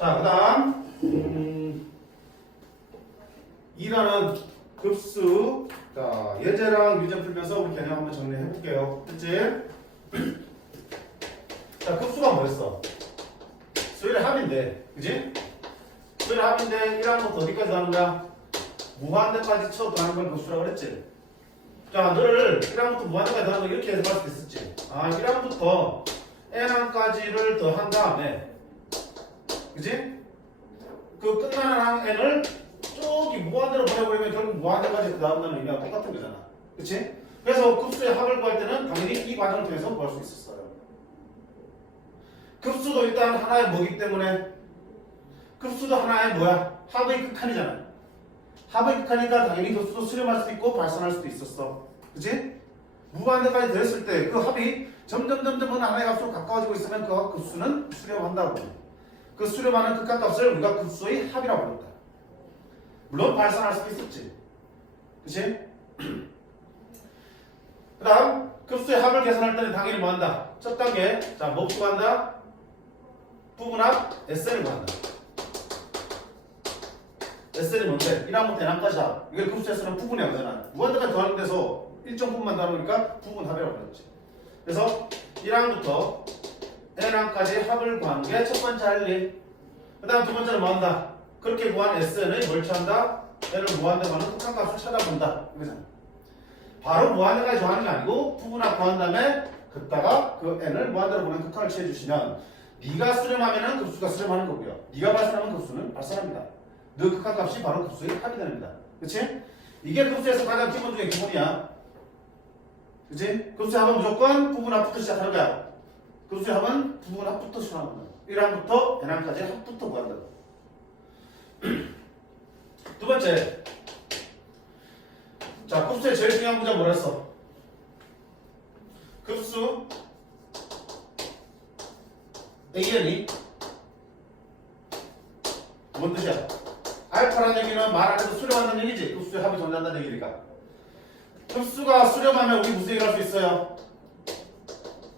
자, 그 다음 2라는 급수. 자, 예제랑 유제 풀면서 우리 개념 한번 정리해 볼게요. 됐지? 자, 급수가 뭐였어? 수열의 합인데, 그지? 수열의 합인데 1항부터 어디까지 가는 거야? 무한대까지 쳐 가는 걸 급수라고 그랬지? 자, 너를 1항부터 무한대까지 가는 거 이렇게 해서 볼 수 있었지? 아, 1항부터 n항까지를 더한 다음에, 그지? 그 끝나는 항 n을 쭉이 무한대로 보내버리면 결국 무한대까지 그 다음 단은 의미가 똑같은 거잖아. 그치? 그래서 급수의 합을 구할 때는 당연히 이 과정을 통해서 구할 수 있었어요. 급수도 일단 하나의 뭐기 때문에 급수도 하나의 뭐야? 합의 극한이잖아. 합의 극한이니까 당연히 급수도 수렴할 수도 있고 발산할 수도 있었어. 그치? 무한대까지 더했을 때 그 합이 점점 어느 하나의 값으로 가까워지고 있으면 그 급수는 수렴한다고. 그 수렴하는 극한값을 우리가 급수의 합이라고 부른다. 물론 발산할 수도 있었지. 그치? 그 다음 급수의 합을 계산할 때는 당연히 뭐 한다? 첫 단계, 자, 뭐 구한다? 부분합 SN을 구한다. SN이 뭔데? 1항부터 n항까지 합. 이게 급수에서는 부분이 하잖아. 무한대까지 더하는 데서 일정 부분만 더하니까 부분합이라고 그랬지. 그래서 1항부터 n항까지 합을 구하는 게 첫 번째 할 일. 그 다음 두 번째는 뭐 한다? 그렇게 구한 SN을 뭘 취한다? n을 무한대로 하는 극한값을 찾아본다. 이거잖아. 바로 무한대까지 더하는 게 아니고 부분합 구한 다음에 걷다가 그 n을 무한대로 보는 극한을 취해주시면 네가 수렴하면 급수가 수렴하는 거고요. 네가 발산하면 급수는 발산합니다. 너 극한값이 바로 급수의 합이 됩니다. 그치? 이게 급수에서 가장 기본 중에 기본이야. 그치? 급수의 합은 무조건 부분합부터 시작하는 거야. 급수의 합은 부분합부터 시작하는 거야. 1항부터 n항까지 합부터 구한다. 두 번째, 자, 급수의 제일 중요한 문제가 뭐라 했어? 급수 AN이 뭔 뜻이야? 알파라는 얘기는 말 안 해도 수렴한다는 얘기지. 급수의 합이 존재한다는 얘기니까. 급수가 수렴하면 우리 무슨 얘기를 할 수 있어요?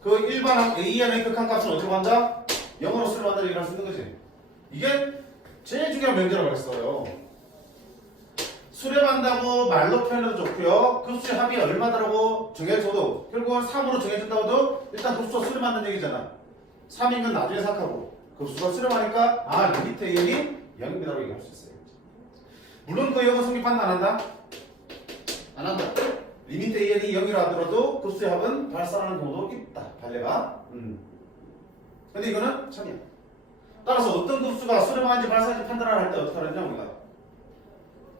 그 일반항 AN의 극한값은 어디로 간다? 0으로 수렴한다는 얘기를 할 수 있는 거지. 이게 제일 중요한 명제라고 했어요. 수렴한다고 말로 표현해도 좋고요. 급수의 합이 얼마다라고 정해줘도 결국은 3으로 정해준다고 해도 일단 급수가 수렴한다는 얘기잖아. 3인 건 나중에 생각하고 급수가 수렴하니까 아, 리미트 AN이 0입니다라고 얘기할 수 있어요. 물론 그 0은 성립한다 안 한다? 안 한다. 리미트 AN이 0이라 하더라도 급수의 합은 발산하는 경우도 있다. 반례가. 근데 이거는 참이야. 따라서 어떤 급수가 수렴하는지 발산한지 판단을 할 때 어떻게 하느냐 우리가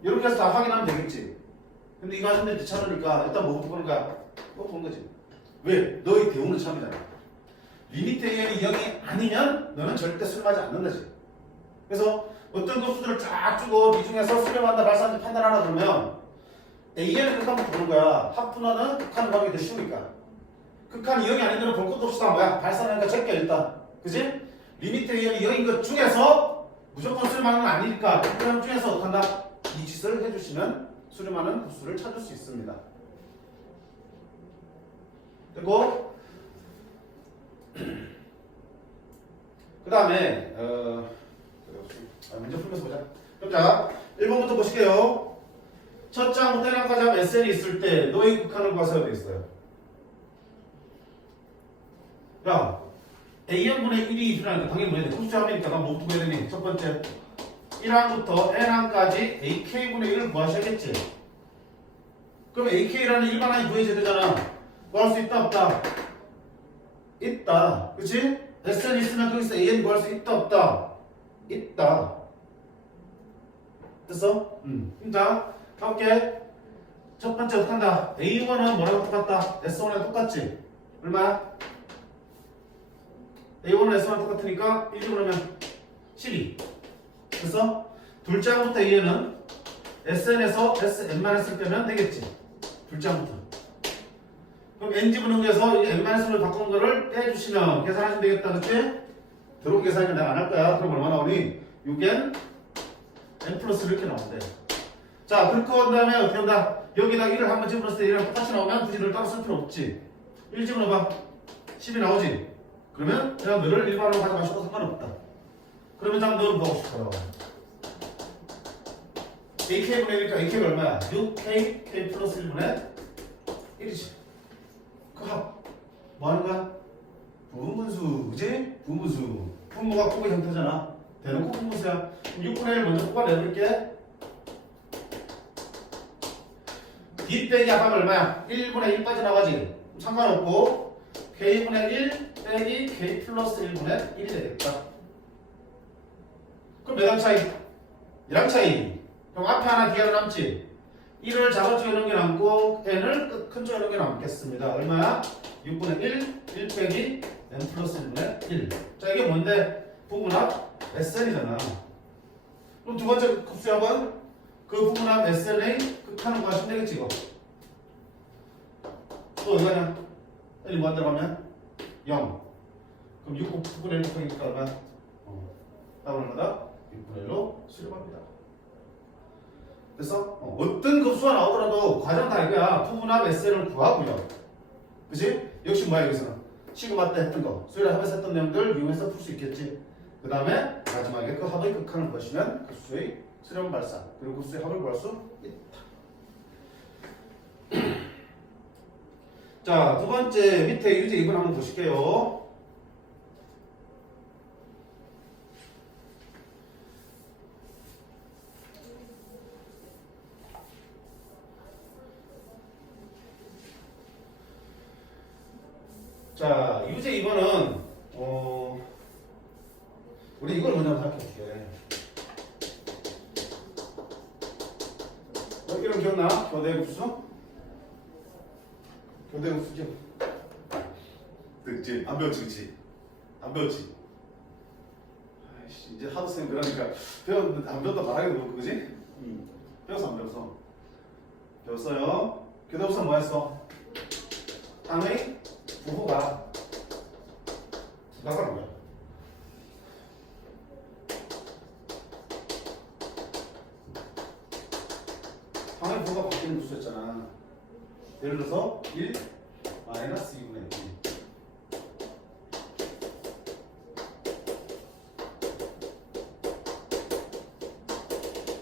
이렇게 해서 다 확인하면 되겠지. 근데 이거 하는데 귀찮으니까 일단 뭐부터 보는 거야? 뭐 보는 거지. 왜? 너의 대우는 참이잖아. 리미트 AN이 0이 아니면 너는 절대 수렴하지 않는다지. 그래서 어떤 급수들을 쫙 주고 이 중에서 수렴한다 발산한지 판단하라 그러면 AN의 극한부터 보는 거야. 합분하는 극한 구하기 더 쉬우니까. 극한이 0이 아닌 데는 볼 것도 없이 다 뭐야? 발산하니까 적게 일단. 그지? 리미트 AN이 0인 것 중에서 무조건 수렴하는 건 아니니까 그 중에서 어떻게 한다? 이 짓을 해주시면 수렴하는 급수를 찾을 수 있습니다. 그리고 그 다음에 문제 풀면서 보자. 그럼 자 1번부터 보실게요. 첫 장부터 n항까지 하면 SN이 있을 때 너의 극한을 구하세요 되어 있어요. 야 AN분의 1이 있으라니까 당연히 뭐 해야 돼? 급수 합이니까 난 뭐부터 구해야 되니? 첫 번째 1항부터 n항까지 AK분의 1을 구하셔야겠지. 그럼 AK라는 일반항이 구해져야 되잖아. 구할 수 있다 없다? 있다. 그치? SN 있으면 거기서 AN 구할 수 있다 없다? 있다. 됐어? 자 가볼게. 첫 번째 어떻게 한다? A1은 뭐라고 똑같다? S1이랑 똑같지? 얼마야? A1은 S1이랑 똑같으니까 1 집어넣으면 12. 그래서 둘째 항부터 AN은 SN에서 SN-을 빼면 되겠지. 둘째 항부터. 그럼 N 집어넣은 거에서 N-을 바꾼 거를 빼주시면 계산하시면 되겠다. 그치? 들어온 계산은 내가 안 할 거야. 그럼 얼마 나오니? 6N N 플러스 이렇게 나온대. 자, 그렇게 한 다음에 어떻게 한다? 여기다 1을 한번 집어넣었을 때 1이랑 똑같이 나오면 굳이 를 따로 쓸 필요 없지. 1 집어넣어봐. 10이 나오지? 그러면 그냥 너를 일반으로 가져가셔도 상관없다. 그러면 장도는 뭐 하고 싶어요? AK분의 1이니까 AK가 얼마야? 6K, K 플러스 1분의 1이지. 그 합. 뭐 하는 거야? 부분분수, 그지? 부분분수. 분모가 곱의 형태잖아. 대놓고 분분수야. 6분의 1 먼저 뽑아내볼게. D 빼기 합하면 얼마야? 1분의 1 빠져나가지. 상관없고 K분의 1 빼기 K 플러스 1분의 1이 되겠다. 그럼 몇항 차이? 1항 차이. 그럼 앞에 하나 뒤에 하나 남지? 1을 작은 쪽에 넣은 게 남고 n을 큰 쪽에 넣은 게 남겠습니다. 얼마야? 6분의 1 빼기 n 플러스 1분의 1. 자, 이게 뭔데? 부분합 SN이잖아. 그럼 두 번째 급수합은 그 부분합 SN의 극하는 거 하시면 되겠지, 이거. 또 어디 가냐? n이 뭐 들어가면? 0. 그럼 6 부분의 1 곱하기니까 얼마? 답은 얼마다? 6분의 1로 수렴합니다. 그래서 어떤 급수가 나오더라도 과정 다 이거야. 부분합 SN을 구하고요. 그치? 역시 뭐야 여기서는? 시그마 때 했던 거, 수열의 합에서 했던 내용들 이용해서 풀 수 있겠지. 그 다음에 마지막에 그 합의 극한을 구하시면 급수의 수렴 발산 그리고 급수의 합을 구할 수 있다. 자, 두 번째 밑에 유제 2번 한번 보실게요. 자, 유제 2번은 우리 이걸 먼저 한번 생각해 볼게. 이런 기억나? 교대급수? 교대급수 기억. 그치? 안 배웠지, 그치? 안 배웠지? 아이씨, 이제 하도 쌤 그러니까 안 배웠다 말하기도 그렇고, 그지? 배웠어, 안 배웠어? 배웠어요. 교대급수는 뭐 했어? 땅의 부호가 나가는 거야. 방의 부호가 바뀌는 구수였잖아. 예를 들어서 1 마이너스 2분의 1.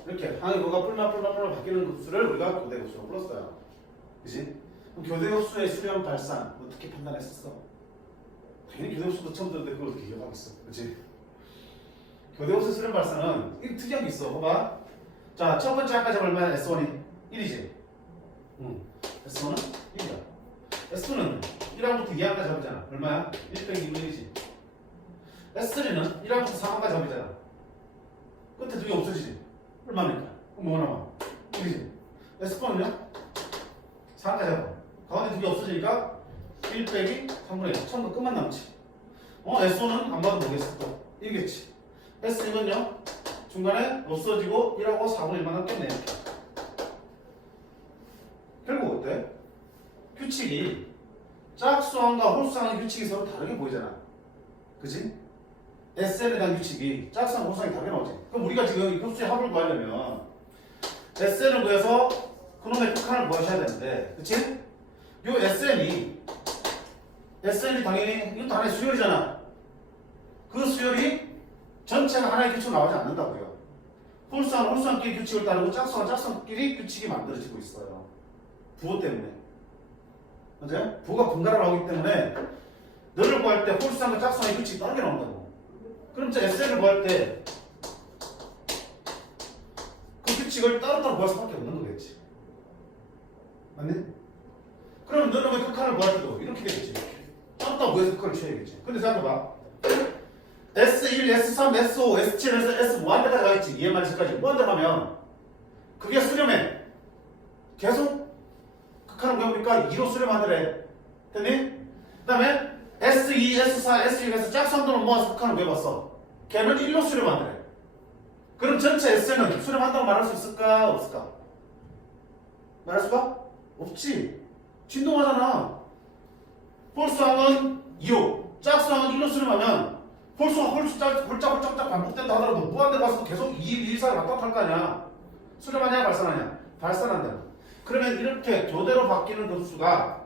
이렇게 항의 부호가 뿔마 바뀌는 구수를 우리가 교대급수로 불렀어요. 그치? 그럼 교대급수의 수렴 발산 어떻게 판단했었어? 당연히 교대급수도 처음 들었는데 그걸 어떻게 기억하겠어? 그치? 교대급수 수렴 발산은 이 특이한 게 있어. 봐봐. 자, 첫 번째 아까 잡은 얼마야? S1이 1이지? S1은 1이야. S2는 1항부터 2항까지 잡이잖아. 얼마야? 1 빼기 2분의 1이지. S3는 1항부터 4항까지 잡이잖아. 끝에 두 개 없어지지? 얼마니까? 그럼 뭐가 남아? 1이지. S4는요? 4항까지 잡아. 가운데 두 개 없어지니까 1 빼기 3분의 1. 처음부터 끝만 남지. S5는 안 봐도 모르겠을 거. 1겠지. S6은요? 중간에 없어지고 1하고 4분의 1만 남겠네. 결국 어때? 규칙이 짝수항과 홀수항의 규칙이 서로 다르게 보이잖아. 그치? SN에 대한 규칙이 짝수항, 홀수항이 다르게 나오지. 그럼 우리가 지금 이 급수의 합을 구하려면 SN을 구해서 그놈의 극한을 구하셔야 되는데, 그치? 요 SN이 당연히 이것도 하나의 수열이잖아. 그 수열이 전체가 하나의 규칙으로 나오지 않는다고요. 홀수항은 홀수항끼리 규칙을 따르고 짝수항은 짝수항끼리 규칙이 만들어지고 있어요. 부호 때문에. 맞아요? 부호가 번갈아 나오기 때문에 너를 구할 때 홀수항과 짝수항의 규칙이 다르게 나온다고. 그럼 저 SN을 구할 때 그 규칙을 따로따로 구할 수밖에 없는 거겠지. 맞니? 그러면 너는 왜 극한을 구할 때도 이렇게 되겠지. 따로따로 구해서 극한을 취해야겠지. 근데 생각해봐. S1, S3, S5, S7, S 무한 데까지 가겠지. EMRC까지 무한 데 가면 그게 수렴해. 계속 극한을 구해보니까 2로 수렴하더래. 됐니? 그 다음에 S2, S4, S6에서 짝수항도를 모아서 극한을 구해봤어. 걔는 1로 수렴하더래. 그럼 전체 S는 수렴한다고 말할 수 있을까? 없을까? 말할 수가? 없지. 진동하잖아. 홀수항은 2로, 짝수항은 1로 수렴하면 홀수가 홀짝홀짝 반복된다 하더라도 무한대 가서도 계속 2, 1, 4를 왔다 갔다 할 거 아니야. 수렴하냐 발산하냐? 발산한다. 그러면 이렇게 교대로 바뀌는 급수가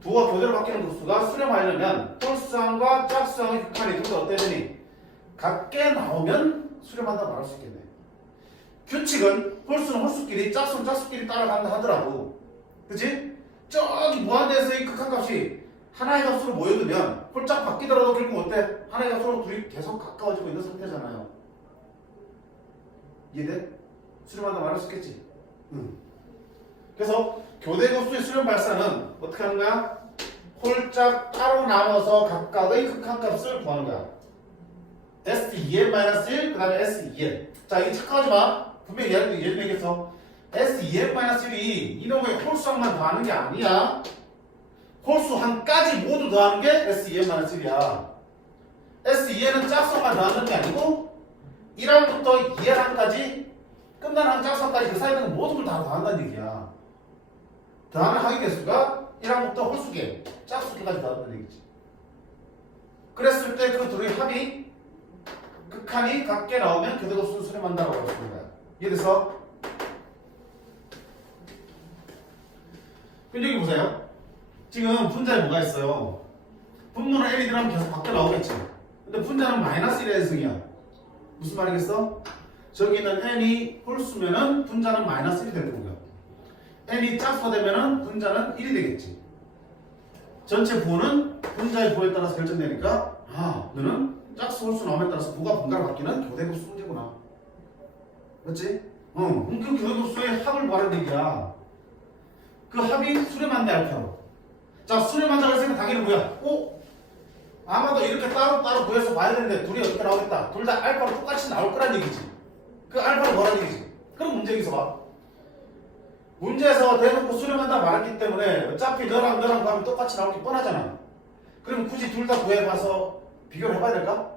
부호가 교대로 바뀌는 급수가 수렴하려면 홀수항과 짝수항의 극한이 둘 다 어때야 되니? 같게 나오면 수렴한다 말할 수 있겠네. 규칙은 홀수는 홀수끼리 짝수는 짝수끼리 따라간다 하더라고. 그치? 저기 무한대에서의 극한값이 하나의 값으로 모여두면 홀짝 바뀌더라도 결국 어때? 하나의 값으로 둘이 계속 가까워지고 있는 상태잖아요. 이해돼? 수렴한다 말할 수 있겠지? 응. 그래서 교대급수의 수렴 발산은 어떻게 하는 거야? 홀짝 따로 나눠서 각각의 극한값을 구하는 거야. S2n-1 그 다음에 S2n. 자, 이게 착각하지 마. 분명히 예를 얘기했어. S2n-1이 이놈의 홀수항만 더하는 게 아니야. 홀수항까지 모두 더하는 게 S2n-1이야. S2n은 짝수항만 더하는 게 아니고 1항부터 2항까지 끝나는 항 짝수항까지 그 사이에 있는 모든 걸 다 더한다는 얘기야. 더하는 항의 개수가 1항부터 홀수개, 짝수개까지 더한다는 얘기지. 그랬을 때 그 둘의 합이 극한이 같게 나오면 교대급수는 수렴한다고 할 수 있는 거야. 이해돼서? 그럼 여기 보세요. 지금 분자에 뭐가 있어요? 분모는 n이 들어가면 계속 밖에 나오겠지. 근데 분자는 마이너스 1의 승이야. 무슨 말이겠어? 저기는 n이 홀수면은 분자는 마이너스 1이 되는 거고요. n이 짝수가 되면은 분자는 1이 되겠지. 전체 부호는 분자의 부호에 따라서 결정되니까 너는 짝수 홀수 나옴에 따라서 부가 분가로 바뀌는 교대급수 문제구나. 맞지? 그 교대급수의 합을 구하는 얘기야. 그 합이 수렴한대 알파로. 자, 수렴한다고 했으니까 당연히 뭐야? 아마도 이렇게 따로따로 구해서 봐야 되는데 둘이 어떻게 나오겠다. 둘 다 알파로 똑같이 나올 거란 얘기지. 그 알파를 뭐라는 얘기지. 그럼 문제 여기서 봐. 문제에서 대놓고 수렴한다 말했기 때문에 어차피 너랑 가면 똑같이 나올 게 뻔하잖아. 그럼 굳이 둘 다 구해봐서 비교를 해봐야 될까?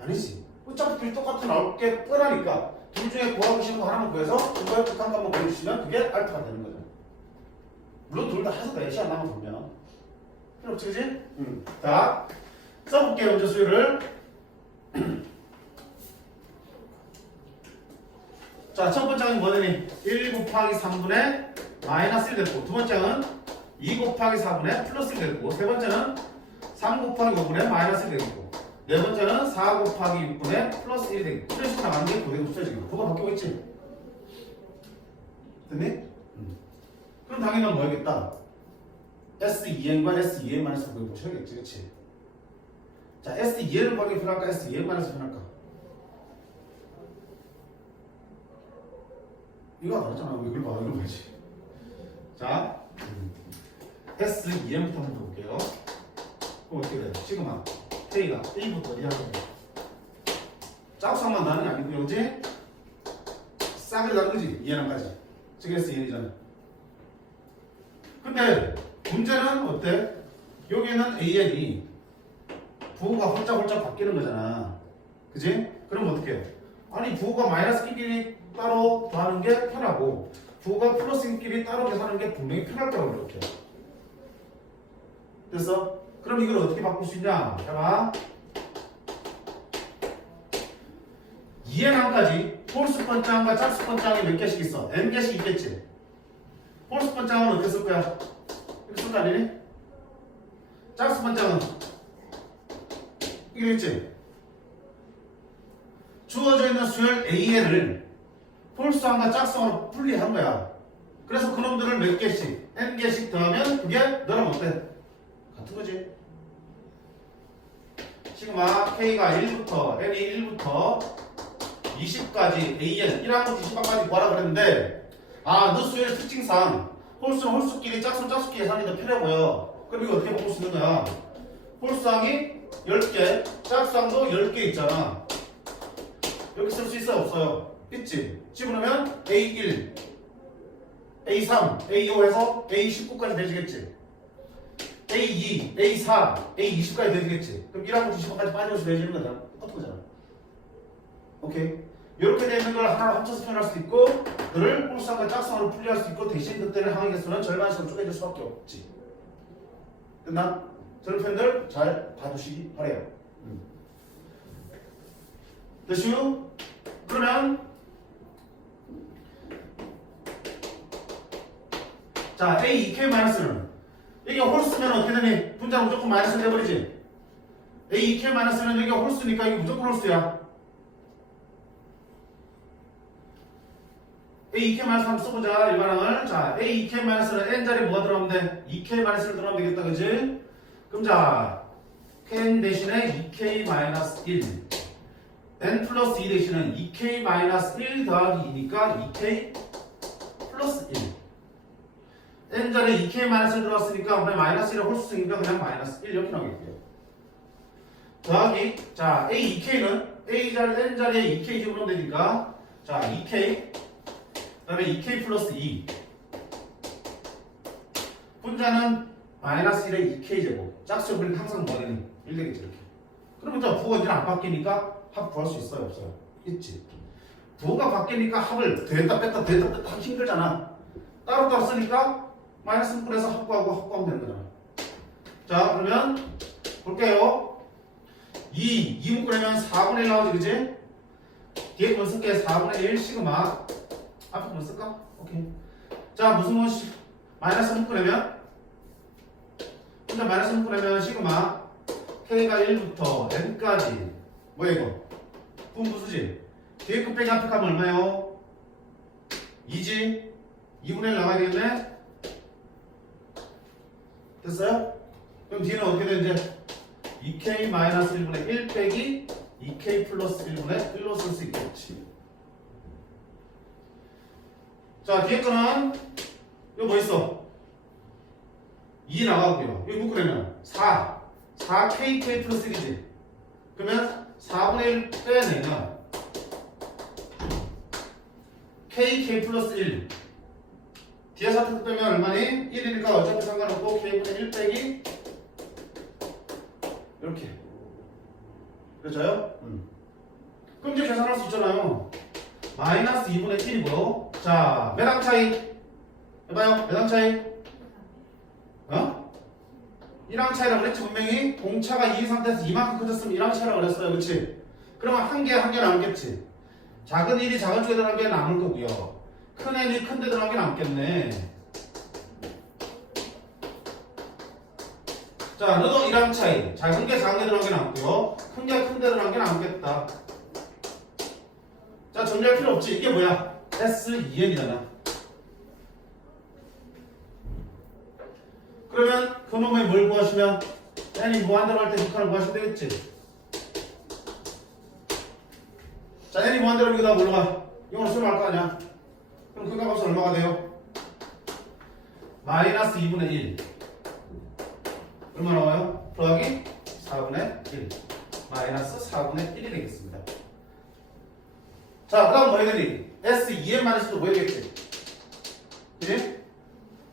아니지. 어차피 둘이 똑같이 나올 게 뻔하니까 둘 중에 구하고 싶은 거 하나만 구해서 그거에 극한 값만 보여주시면 그게 알파가 되는 거죠. 물론 둘 다 해서 돼. 시간 남아보면. 필요 없지, 그지? 자, 써볼게요. 문제 수율을. 자, 첫 번째는 뭐더니 1 곱하기 3분의 마이너스 1 됐고, 두 번째는 2 곱하기 4분의 플러스 1 됐고, 세 번째는 3 곱하기 5분의 마이너스 1 됐고, 네 번째는 4 곱하기 6분의 플러스 1이 되고, 이런 식으로 나가는 게 교대급수야 지금. 그거 바뀌고 있지? 됐니? 그럼 당연히 넌 뭐 해야겠다? S2n과 S2n-를 구해 보셔야겠지, 그치? 자, S2n을 구하기 편할까? S2n-을 편할까? 이거 다르잖아. 이걸 봐, 이걸 봐야지. 자, S2n부터 한번 볼게요. 그럼 어떻게 돼요? 시그마 K가 1부터 어디 하는 거야? 짝수항만 나는 게 아니고요, 그치? 싹을 나는 거지, 2n까지. 즉 S2n이잖아. 근데 문제는 어때? 여기는 AN이 부호가 홀짝홀짝 바뀌는 거잖아. 그지? 그럼 어떻게 해? 아니 부호가 마이너스 끼리 따로 더하는 게 편하고 부호가 플러스 끼리 따로 계산하는 게 분명히 편할 거라고 이렇게. 됐어? 그럼 이걸 어떻게 바꿀 수 있냐? 봐봐. 2n항까지 홀수 번장과 짝수 번장이 몇 개씩 있어? n개씩 있겠지? 홀수 번장은 어떻게 쓸 거야? 이렇게 쓸 거 아니니? 짝수 번장은 이게 있지? 주어져 있는 수열 AN을 홀수항과 짝수항으로 분리한 거야. 그래서 그놈들을 몇 개씩, n개씩 더하면 그게 너랑 어때? 같은 거지. 시그마 K가 1부터 N이 1부터 20까지 AN 1항부터 20까지 구하라 그랬는데 너 수열의 특징상 홀수는 홀수끼리 짝수는 짝수끼리 계산이 더 편해 보여. 그럼 이거 어떻게 바꿀 수 있는 거야? 홀수항이 10개, 짝수항도 10개 있잖아. 이렇게 쓸 수 있어요? 없어요? 있지? 집어넣으면 A1, A3, A5 해서 A19까지 되지겠지? A2, A4, A20까지 되지겠지? 그럼 1항부터 20까지 빠져서 되지는 거잖아. 똑같은 거잖아. 오케이? 이렇게 되어 있는 걸 하나로 합쳐서 표현할 수도 있고 그를 홀수항과 짝수항으로 분리할 수도 있고 대신 그때는 항의 개수는 절반씩으로 쪼개질 수밖에 없지. 됐나? 저런 표현들 잘 봐두시기 바래요. 됐슈? 그러면 자 A2K 마이너스는 이게 홀수면 어떻게 되니? 분자는 무조건 마이너스 돼버리지. A 2K 마이너스는 여기가 홀수니까 이게 무조건 홀수야. A 2K 마이너스 한번 써보자. 일반항을. 자, A 2K 마이너스는 N자리에 뭐가 들어가면 돼? 2K 마이너스를 들어가면 되겠다. 그지? 그럼 자, N 대신에 2K 마이너스 1. N 플러스 2 대신은 2K 마이너스 1 더하기 2니까 2K 플러스 1. N자리에 2K 마이너스 1 들어갔으니까 그냥 마이너스 1의 홀수니까 그냥 마이너스 1 이렇게 나오겠고요. 더하기, 자, A 2K는 A자리, N자리에 2K 집으로 되니까 자, 2K 그 다음에 2K 플러스 2 분자는 마이너스 1의 2K 제곱 짝수 분리는 항상 뭐 되니? 1 되겠지 이렇게. 그러면 자 부호가 이제 안 바뀌니까 합 구할 수 있어요? 없어요? 있지. 부호가 바뀌니까 합을 됐다 뺐다 하기 힘들잖아. 따로따로 쓰니까 마이너스 분해서 합 구하면 되는 거잖아. 자 그러면 볼게요. 2 묶으려면 4분의 1 나오지 그치? 뒤에 뭐 쓸게? 4분의 1 시그마 앞에 뭐 쓸까? 오케이. 자 무슨 뭐 마이너스 묶으려면 혼자 마이너스 묶으려면 시그마 K가 1부터 N까지 뭐야 이거? 분부수지? 뒤에 끝 빼기 앞에 가면 얼마요? 2지? 2분의 1 나가야 되겠네? 됐어요? 그럼 뒤는 어떻게 돼 이제? 2K 마이너스 1분의 1 빼기 2K 플러스 1분의 1로 쓸 수 있겠지. 자 뒤에 거는 이거 뭐 있어? 2 나가고요. 이거 묶으려면 4KK 플러스 1이지. 그러면 4분의 1 빼내면 KK 플러스 1 뒤에 4 빼면 얼마니? 1이니까 어차피 상관없고 K분의 1 빼기 이렇게 그렇죠요? 그럼 이제 계산할 수 있잖아요. 마이너스 2분의 1이고요. 자, 몇 항 차이? 해봐요. 몇 항 차이? 어? 1항 차이라고 그랬지 분명히. 공차가 2인 상태에서 이만큼 커졌으면 1항 차이라고 그랬어요. 그렇지? 그러면 한 개 남겠지. 작은 1이 작은 쪽에 들어간 게 남을 거고요. 큰 n이 큰 데 들어간 게 남겠네. 자, 너도 1항 차이. 작은 게 작은 데 들어간 게 남고요. 큰 게 큰 데 들어간 게 남겠다. 자, 정리할 필요 없지. 이게 뭐야? S2n이잖아. 그러면 그놈의 뭘 구하시면 n이 무한대로 할 때 극한을 구하시면 되겠지. 자, n이 무한대로 여기다 뭘로 가? 이거로 수렴할 거 아니야? 그럼 그 값은 얼마가 돼요? 마이너스 2분의 1 얼마 나와요? 더하기 4분의 1 마이너스 4분의 1이 되겠습니다. 자, 그 다음 뭐 해야 되니? S2n-도 뭐 해야겠지? 그치?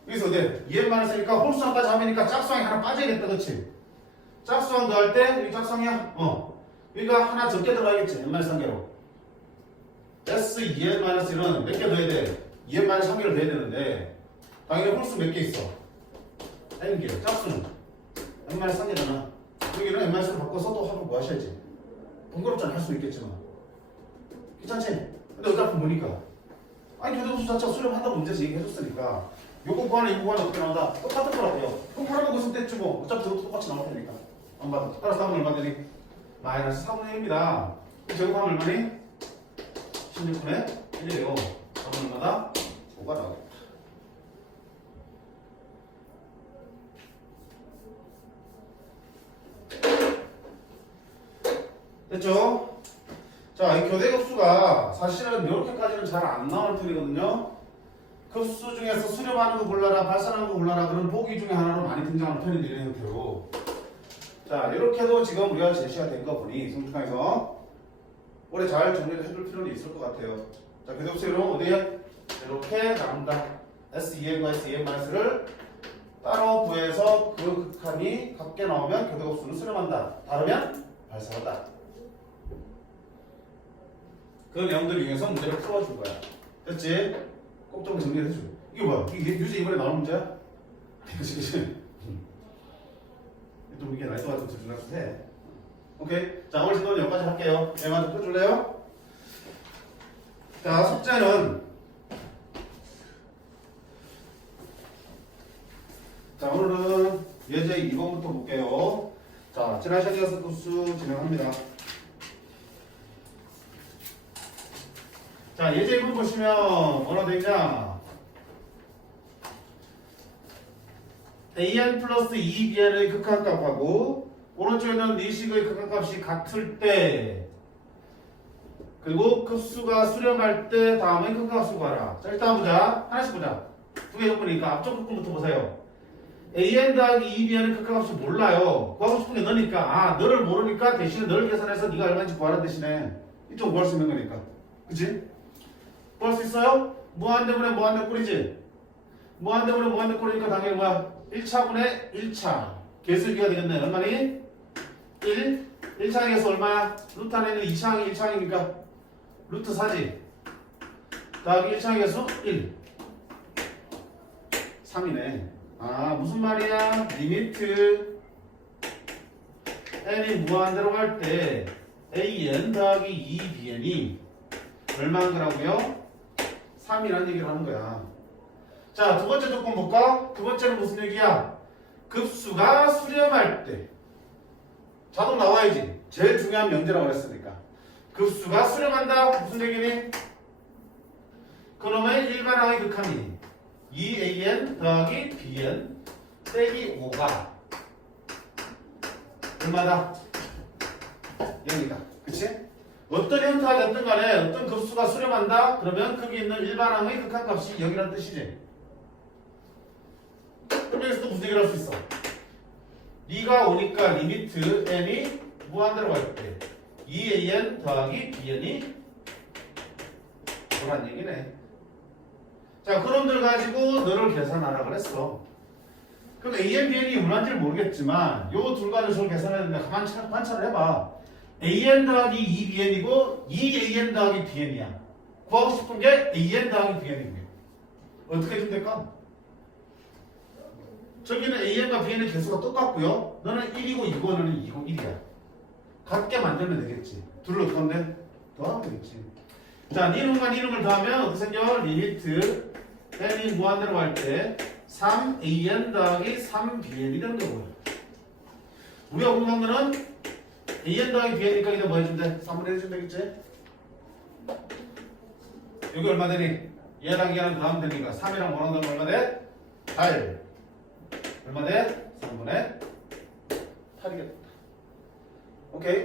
여기서 어때? 2n-니까 홀수항까지 하면니까 짝수항이 하나 빠져야겠다, 그치? 짝수항 더할 때, 여기 짝수항이야? 여기가 하나 적게 들어가야겠지, n-1개로. S2n-1은 몇 개 더해야 돼? 2n-1개를 더해야 되는데, 당연히 홀수 몇 개 있어? n개, 짝수는 n-3개잖아. 여기는 n-를 바꿔서 또 합을 구하셔야지. 번거롭잖아, 할 수 있겠지만. 귀찮지? 근데 어차피 뭐니까? 아니 교대급수 자체가 수렴한다고 문제에서 얘기해줬으니까 요거 구하는 이거 구하는 어떻게 나온다? 똑같은 거라고요. 그럼 팔아보고 있으면 됐지 뭐. 어차피 저것도 똑같이 나올 테니까. 안 받아. 따라서 답은 얼마 되니? 마이너스 4분의 1입니다. 제곱하면 얼마니? 16분의 1이에요. 답은 얼마다? 5가 나오겠다. 됐죠? 자, 이 교대급수가 사실은 이렇게까지는 잘 안 나올 편이거든요. 급수 중에서 수렴하는 거 골라라, 발산하는 거 골라라 그런 보기 중에 하나로 많이 등장하는 편이 되는 형태로. 자, 이렇게도 지금 우리가 제시가 된 거 보니 성충항에서 오래 잘 정리를 해줄 필요는 있을 것 같아요. 자, 교대급수 이름은 어디에? 이렇게 나온다. S2n과 S2n-를 따로 구해서 그 극한이 같게 나오면 교대급수는 수렴한다. 다르면 발산한다. 그 내용들을 이용해서 문제를 풀어준 거야. 됐지? 꼭 좀 정리해줘. 이게 뭐야? 이게 유제 이번에 나온 문제야? 그치? 좀 이게 날씨가 좀 들락해. 오케이. 자, 오늘 진도는 여기까지 할게요. 얘만 좀 펴줄래요? 자, 숙제는 자, 오늘은 예제 2번부터 볼게요. 자, 지난 시간에 이어서 급수 진행합니다. 자, 예제 1번 보시면 뭐라 되어 있냐? an 플러스 2bn의 극한값하고 오른쪽에는 니식의 극한값이 같을 때 그리고 급수가 수렴할 때 다음에 극한값을 구하라. 자, 일단 보자. 하나씩 보자. 두 개 조건이니까 앞쪽 조건부터 보세요. an 더하기 2bn의 극한값을 몰라요. 구하고 싶은 게 너니까 아 너를 모르니까 대신에 너를 계산해서 네가 얼마인지 구하라는 대신에 이쪽 구할 수 있는 거니까. 그치? 구할 수 있어요? 무한대분의 무한대꼴이지? 무한대분의 무한대꼴이니까 당연히 뭐야? 1차분의 1차 개수비가 되겠네. 얼마니? 1 1차항에서 얼마야? 루트 안에는 2차항이 1차항이니까 루트 4지 더하기 1차항 개수 1 3이네. 아 무슨 말이야? 리미트 n이 무한대로 갈 때 an 더하기 2bn이 얼마인 거라고요? 3이라는 얘기를 하는 거야. 자, 두 번째 조건 볼까? 두 번째는 무슨 얘기야? 급수가 수렴할 때 자동 나와야지. 제일 중요한 명제라고 그랬으니까. 급수가 수렴한다. 무슨 얘기니? 그놈의 일반항의 극한이 2an 더하기 bn 빼기 5가 얼마다? 0이다. 그치? 어떤 형태가 됐든 간에 어떤 급수가 수렴한다? 그러면 거기 있는 일반항의 극한값이 0이라는 뜻이지. 그럼 여기서도 무슨 얘기를 할 수 있어? 네가 오니까 리미트 n이 무한대로 갈 때 2an 더하기 bn이 그런 얘기네. 자, 그놈들 가지고 너를 계산하라 그랬어. 그럼 an, bn이 얼마인지를 모르겠지만 요 둘 가지고 저를 계산해야 되는데 가만 관찰을 해봐. an 더하기 2bn이고 2an 더하기 bn이야. 구하고 싶은 게 an 더하기 bn인 거야. 어떻게 해주면 될까? 저기는 an과 bn의 개수가 똑같고요. 너는 1이고 2고 너는 2고 1이야. 같게 만들면 되겠지. 둘을 어떻게 하면 돼? 더하면 되겠지. 자, 니놈과 니놈을 더하면 어떻게 생겨? 리미트 n이 무한대로 갈 때 3an 더하기 3bn이 되는 거고요. 우리가 궁금한 거는 an 더하기 bn이니까 이제 뭐 해주면 돼? 3분의 1 해주면 되겠지? 여기 얼마 되니? 얘랑 얘랑 더하면 되니까 3이랑 뭐랑 더하면 얼마 돼? 8 얼마 돼? 3분의 8이겠다. 오케이?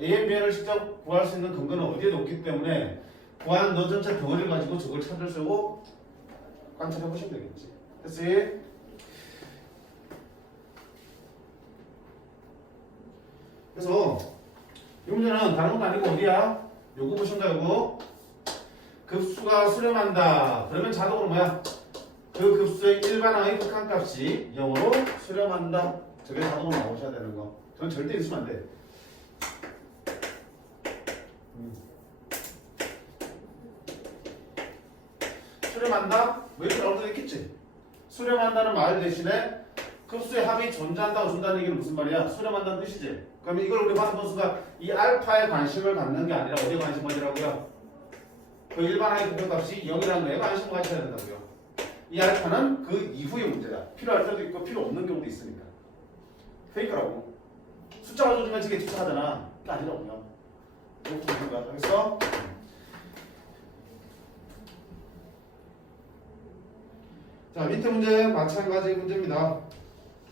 a, bn을 직접 구할 수 있는 근거는 어디에도 없기 때문에 구한 너 전체 덩어리를 가지고 저걸 찾을 쓰고 관찰해 보시면 되겠지. 됐지? 그래서 이 문제는 다른 것도 아니고 어디야? 요거 보신다 요거. 급수가 수렴한다. 그러면 자동으로 뭐야? 그 급수의 일반항의 극한값이 0으로 수렴한다. 저게 자동으로 나오셔야 되는 거. 저건 절대 있으면 안 돼. 수렴한다? 뭐 이렇게 나올 때도 있겠지. 수렴한다는 말 대신에 급수의 합이 존재한다고 준다는 얘기는 무슨 말이야? 수렴한다는 뜻이지. 그러면 이걸 우리 받은 선수가 이 알파에 관심을 갖는 게 아니라 어디에 관심 가지라고요? 그 일반항의 극한값이 0이라는 거에 관심을 가져야 된다고요. 이 알파는 그 이후의 문제다. 필요할 때도 있고 필요 없는 경우도 있으니까. 페이크라고. 숫자가 조주면 저게 집착하잖아. 그게 아니라고요. 그렇게 보는 거야. 알겠어? 자, 밑에 문제 마찬가지 문제입니다.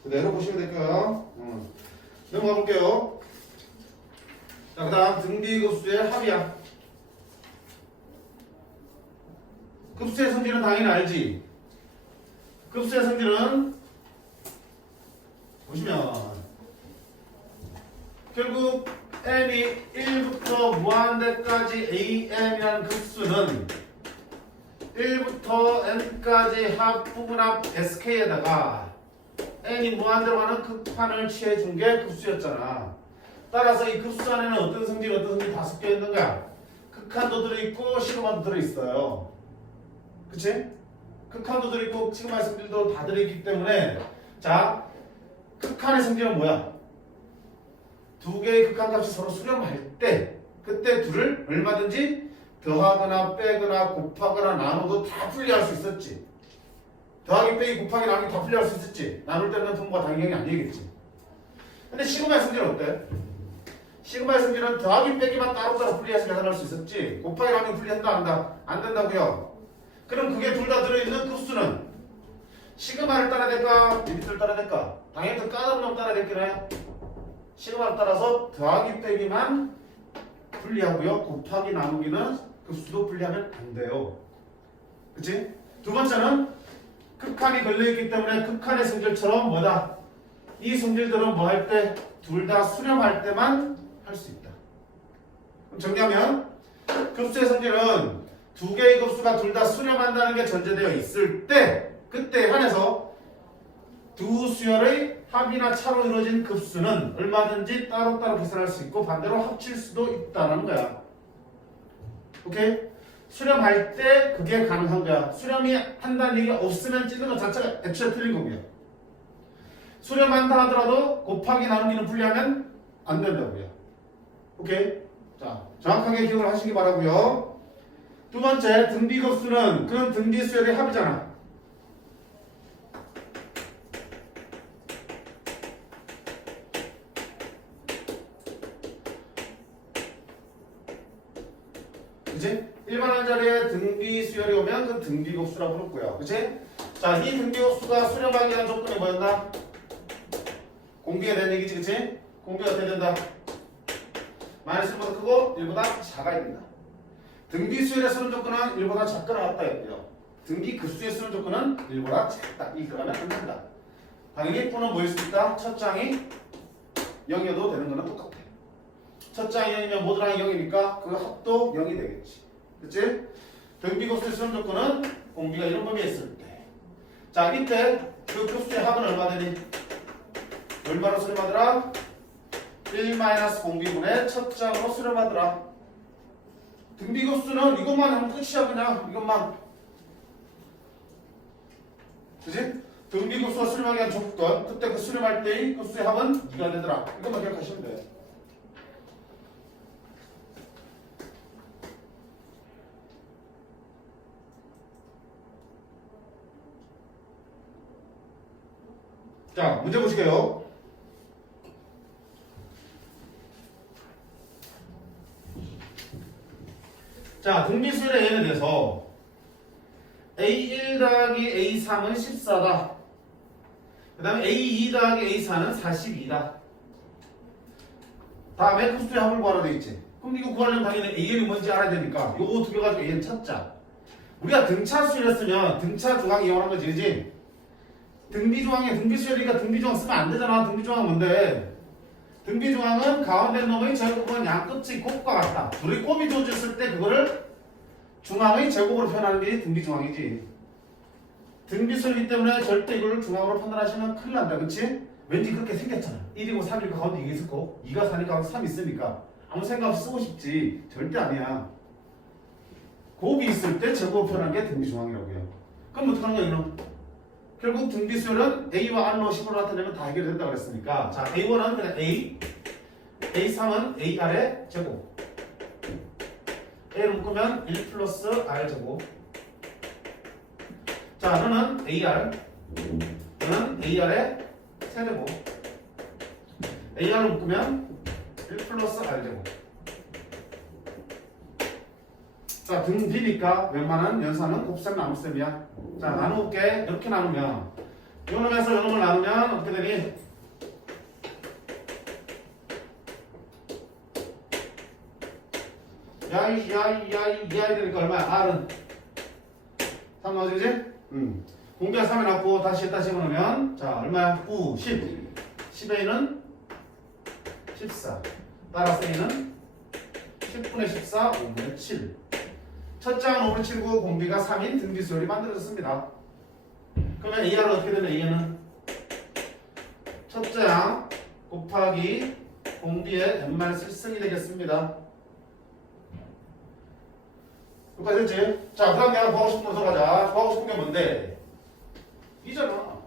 그대로 보시면 될 거예요. 넘어가 볼게요. 자, 그 다음 등비급수의 합이야. 급수의 성질은 당연히 알지. 급수의 성질은 보시면 결국 n이 1부터 무한대까지 an이라는 급수는 1부터 n까지 합부분합 sk에다가 n이 무한대로 가는 극한을 취해준 게 급수였잖아. 따라서 이 급수 안에는 어떤 성질 다 섞여 있는 거야. 극한도 들어있고 시그마도 들어있어요. 그치? 극한도 들어있고 시그마의 성질도 다 들어있기 때문에 자, 극한의 성질은 뭐야? 두 개의 극한값이 서로 수렴할 때 그때 둘을 얼마든지 더하거나 빼거나 곱하거나 나눠도 다 분리할 수 있었지. 더하기 빼기 곱하기 나누기 다 분리할 수 있었지. 나눌 때는 통과 당연히 아니겠지. 근데 시그마의 성질은 어때? 시그마의 성질은 더하기 빼기만 따로따로 분리해서 계산할 수 있었지 곱하기 하면 분리한다 안 한다? 안 된다고요. 그럼 그게 둘 다 들어있는 급수는 시그마를 따라야 될까? 리미트를 따라야 될까? 당연히 그 까다로운 놈 따라야 될기네. 시그마를 따라서 더하기 빼기만 분리하고요. 곱하기 나누기는 급수도 분리하면 안 돼요. 그치? 두 번째는 극한이 걸려있기 때문에 극한의 성질처럼 뭐다? 이 성질들은 뭐 할 때? 둘 다 수렴할 때만 할 수 있다. 그럼 정리하면 급수의 성질은 두 개의 급수가 둘 다 수렴한다는 게 전제되어 있을 때 그때 한해서 두 수열의 합이나 차로 이루어진 급수는 얼마든지 따로따로 계산할 수 있고 반대로 합칠 수도 있다는 거야. 오케이? 수렴할 때 그게 가능한 거야. 수렴이 한다는 얘기가 없으면 찢는 것 자체가 애초에 틀린 거고요. 수렴한다 하더라도 곱하기 나누기는 분리하면 안 된다고요. 오케이? 자, 정확하게 기억을 하시기 바라고요. 두 번째, 등비급수는 그런 등비수열의 합이잖아. 그치? 일반 한 자리에 등비수열이 오면 그 등비급수라고 부르고요. 그치? 자, 이 등비급수가 수렴하기 위한 조건이 뭐였나? 공비가 되는 얘기지, 그치? 공비가 어떻게 된다? 마이너스 1보다 크고 1보다 작아야 된다. 등비수열의 수렴 조건은 1보다 작거나 같다였고요. 등비급수의 수렴 조건은 1보다 작다. 이 들어가면 안 된다. 당연히 F는 뭐일 수 있다? 첫 장이 0이어도 되는 거는 똑같아. 첫 장이 0이면 모두랑 0이니까 그 합도 0이 되겠지. 그치? 등비급수의 수렴 조건은 공비가 이런 범위에 있을 때. 자, 밑에 그 급수의 합은 얼마 되니? 얼마로 수렴하더라? 1-공비분의 첫 장으로 수렴하더라. 등비급수는 이것만 하면 끝이야. 그냥 이것만. 그치? 등비급수가 수렴하기 위한 조건 그때 그 수렴할 때의 급수의 합은 2가 되더라. 이것만 기억하시면 돼. 자, 문제 보실게요. 자, 등비수열의 예에 대해서 A1 더하기 A3은 14다. 그 다음에 A2 더하기 A4는 42다. 다음에 급수의 합을 구하라 되어 있지. 그럼 이거 구하려면 당연히 AN이 뭔지 알아야 되니까 요거 두 개 가지고 AN 찾자. 우리가 등차 수열했으면 등차 중앙 이용하는 거지, 그지? 등비중앙에 등비수열이니까 등비중앙 쓰면 안 되잖아. 등비중앙은 뭔데? 등비중앙은 가운데 놈의 제곱은 양끝의 곱과 같다. 둘이 곱이 주어졌을 때 그거를 중앙의 제곱으로 표현하는 게 등비중앙이지. 등비수열이기 때문에 절대 이걸 중앙으로 판단하시면 큰일 난다. 그치? 왠지 그렇게 생겼잖아. 1이고 3이고 가운데 2가 있을 거 2가 4니까 3 있으니까 아무 생각 없이 쓰고 싶지. 절대 아니야. 곱이 있을 때 제곱으로 표현하는 게 등비중앙이라고요. 그럼 어떡하는 거야 이놈? 결국 등비수열은 A와 R로 식으로 나타내면 다 해결된다 그랬으니까 자 A1은 그냥 A A3은 AR의 제곱 A를 묶으면 1 플러스 R 제곱 자 너는 AR 너는 AR의 세제곱 AR을 묶으면 1 플러스 R 제곱 자 등비니까 웬만한 연산은 곱셈 나눗셈이야. 자 나누게 이렇게 나누면 요놈에서 요놈을 나누면 어떻게 되니? 야이 되니까 얼마야? R은 3 나오지 그지? 공비가 3에 나왔고 다시 집어넣으면 자 얼마야? 9, 10 10A는 14 따라서 A는 10분의 14, 5분의 7 첫 장은 5분의 7고 공비가 3인 등비수열이 만들어졌습니다. 그러면 AR은 어떻게 되면 AN은 첫 장 곱하기 공비의 n-1승이 되겠습니다. 여기까지 됐지? 자, 그 다음 내가 구하고 싶은 거 들어가자. 구하고 싶은 게 뭔데? 이잖아.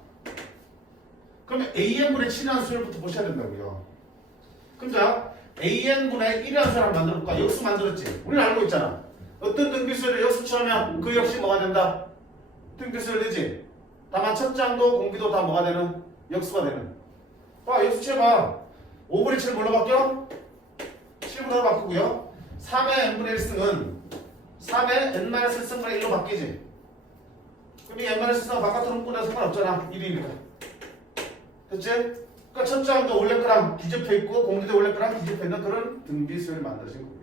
그러면 AN분의 7이라는 수열부터 보셔야 된다고요. 그럼 자, AN분의 1이라는 수열 한번 만들어볼까? 역수 만들었지? 우리는 알고 있잖아. 어떤 등비수열을 역수 처하면 그 역시 뭐가 된다? 등비수열 되지? 다만 첫 장도 공비도 다 뭐가 되는? 역수가 되는. 봐, 역수 쳐봐. 5분의 7을 뭘로 바뀌어? 7분으로 바꾸고요. 3의 n분의 1승은 3의 n-1승분의 1로 바뀌지. 그럼 이 n-1승은 바깥으로 꺼내서 상관없잖아. 1이니까. 됐지? 그러니까 첫 장도 원래 거랑 뒤집혀 있고 공지도 원래 거랑 뒤집혀 있는 그런 등비 수열이 만들어진 거예요.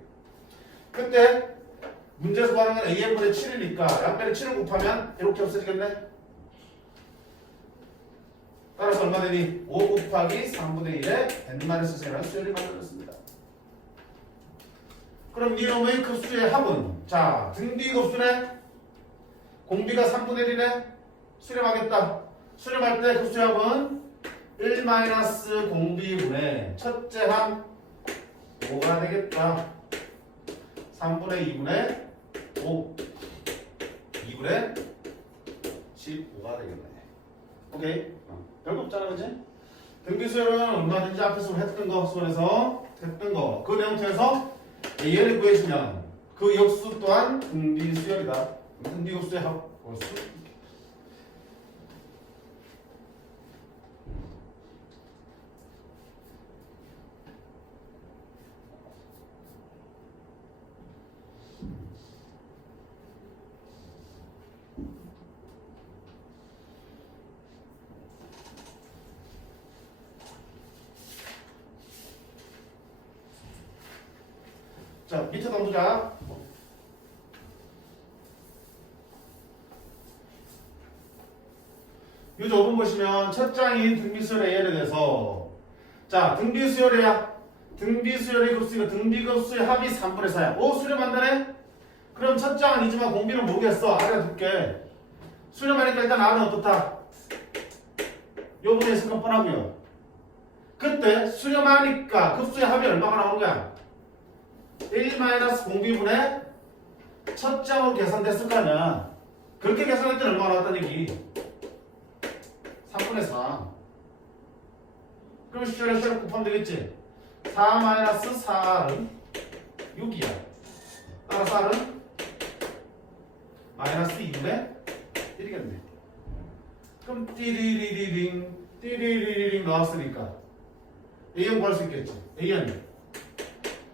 그때 문제에서 구하는 건 an분의 7이니까 양변에 7을 곱하면 이렇게 없어지겠네? 따라서 얼마 되니? 5 곱하기 3분의 1에 n-3라는 수열이 만들어졌습니다. 그럼 이놈의 급수의 합은 자 등비 급수네 공비가 3분의 1이네 수렴하겠다. 수렴할 때 급수의 합은 1 공비분의 첫째 합 5가 되겠다. 3분의 2분의 5 2분의 15가 되겠네. 오케이? 별거 없잖아 그치? 등비수열은 얼마든지 앞에서 했던 거 수원에서 했던 거 그 내용 통해서 A를 구해주면 그 역수 또한 등비수열이다. 등비급수의 합 수. 자, 밑에 한번 보자. 요 조금 보시면 첫 장이 등비수열의 A에 대해서 자, 등비수열이야. 등비수열의 급수가 등비급수의 합이 3분의 4야. 오, 수렴한다네? 그럼 첫 장은 이지만 공비는 모르겠어. 아래에 둘게. 수렴하니까 일단 R은 어떻다? 요 부분에 있을 건 뻔하고요. 그때 수렴하니까 급수의 합이 얼마가 나오는 거야? 1 공비분의 첫 장으로 계산됐을 거 아니야. 그렇게 계산할 때는 얼마가 나왔다는 얘기? 3분의 4. 그럼 쉐를 곱하면 되겠지? 4 4R은 6이야. 따라서 R은 마이너스 2분의 1이겠네. 그럼 띠리리리링 나왔으니까 A는 구할 수 있겠지? A는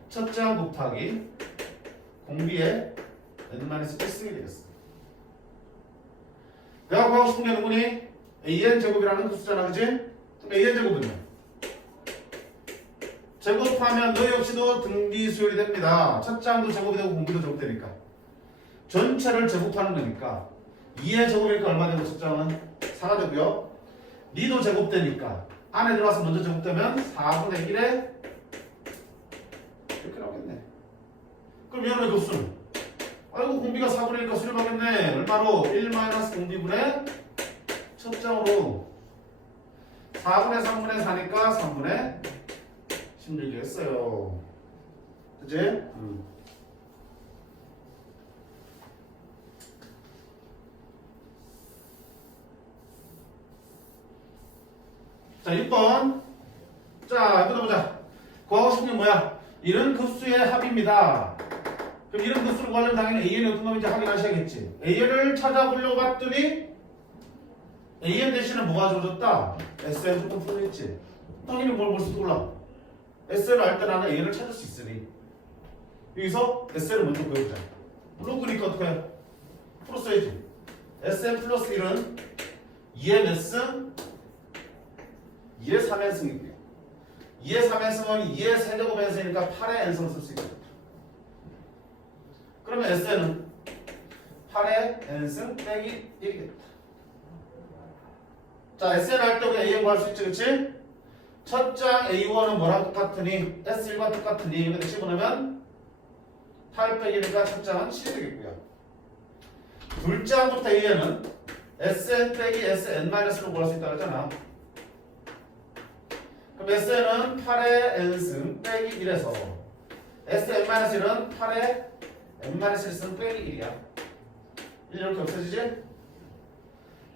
첫 장 곱하기 공비의 n-1승이 되겠어. 내가 구하고 싶은 게 누구니? an 제곱이라는 그 숫자나 그지? 그럼 an 제곱은요? 제곱하면 너 역시도 등비수열이 됩니다. 첫 장도 제곱이 되고 공비도 제곱되니까 전체를 제곱하는 거니까 2의 제곱이니까 얼마 되고 첫 장은 4가 되고요. 니도 제곱되니까 안에 들어와서 먼저 제곱되면 4분의 1에 이렇게 나오겠네. 그럼 얘는 급수는? 아이고 공비가 4분의 1이니까 수렴하겠네. 얼마로? 1 공비분의 첫 장으로 4분의 3분의 4니까 3분의 16이 했어요. 그치? 자 6번 자 끊어보자. 구하고 싶은 게 뭐야? 이런 급수의 합입니다. 그럼 이런 급수를 구하려면 당연히 AN이 어떤 놈인지 확인하셔야겠지. AN을 찾아보려고 봤더니 AN 대신에 뭐가 주어졌다? SN 조금 풀어있지. 당연히 뭘 볼 수도 몰라. SN을 알 때 나는 AN을 찾을 수 있으니 여기서 SN을 먼저 구해보자. 물론 그러니까 어떻게 해? 풀었어야지. SN 플러스 1은 2의 몇 승? 2의 3의 승이고요. 2의 3n승은 2의 세제곱 n승이니까 8의 n승을 쓸 수 있겠다. 그러면 SN은 8의 n승 빼기 1이겠다. 자, SN 할 때 우리 AN 구할 수 있지, 그치? 첫 장 A1은 뭐랑 똑같으니? S1과 똑같으니 근데 집어넣으면 8 빼기 1이니까 첫 장은 7이 되겠고요. 둘 장부터 AN은 SN 빼기 SN-로 구할 수 있다고 했잖아. 그럼 SN은 8의 n승 빼기 1에서 SN-1은 8의 n-1승 빼기 1이야. 1 이렇게 없어지지?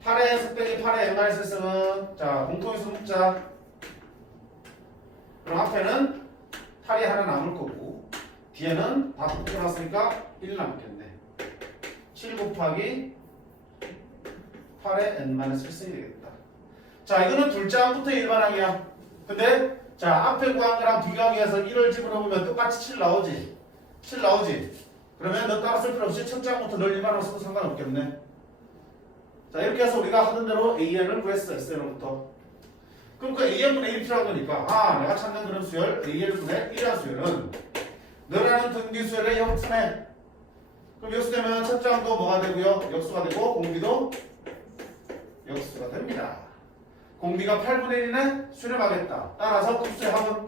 8의 n승 빼기 8의 n-1승은 자 공통에서 묶자. 그럼 앞에는 8이 하나 남을 거고 뒤에는 다 묶어놨으니까 1 남겠네. 7 곱하기 8의 n-1승이 되겠다. 자 이거는 둘째 항부터 일반항이야. 근데 자, 앞에 구한 거랑 비교하기 위해서 1을 집어넣으면 똑같이 7 나오지. 7 나오지. 그러면 너 따라 쓸 필요 없이 첫 장부터 널 일반으로 써도 상관없겠네. 자, 이렇게 해서 우리가 하던 대로 AN을 구했어. SN으로부터. 그럼 그 AN분의 1이 필요한 거니까 내가 찾는 그런 수열 AN분의 1이라는 수열은 너라는 등비 수열의 역수네. 그럼 역수되면 첫 장도 뭐가 되고요? 역수가 되고 공비도 역수가 됩니다. 공비가 8분의 1이네? 수렴하겠다. 따라서 급수의 합은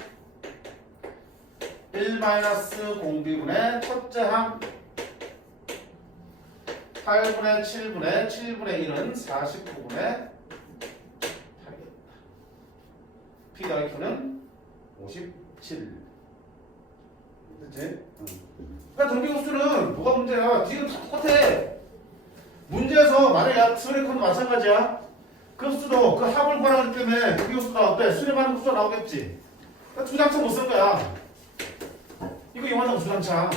1 공비분의 첫째 항 8분의 7분의 7분의 1은 49분의 8이겠다. P 더하기 Q는 57. 그치? 그러니까 등비급수는 뭐가 문제야? 지금 다 똑같아. 문제에서 만약에 수렴 마찬가지야. 급수도 그 합을 구하기 때문에 등비급수가 어때? 수렴하는 급수가 나오겠지. 그러니까 두 장차 못 쓴 거야. 이거 이만한 두 장차.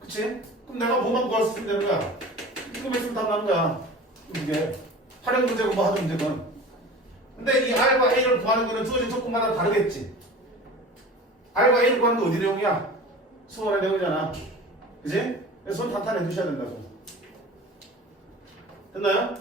그치? 그럼 내가 뭐만 구할 수 있으면 되는 거야. 이거만 있으면 답 나는 거야. 이게 활용 문제고 뭐 하는 문제건. 근데 이 R과 A를 구하는 거는 주어진 조건마다 다르겠지. R과 A를 구하는 거 어디 내용이야? 수원의 내용이잖아. 그치? 그래서 손 탄탄해 두셔야 된다고. 됐나요?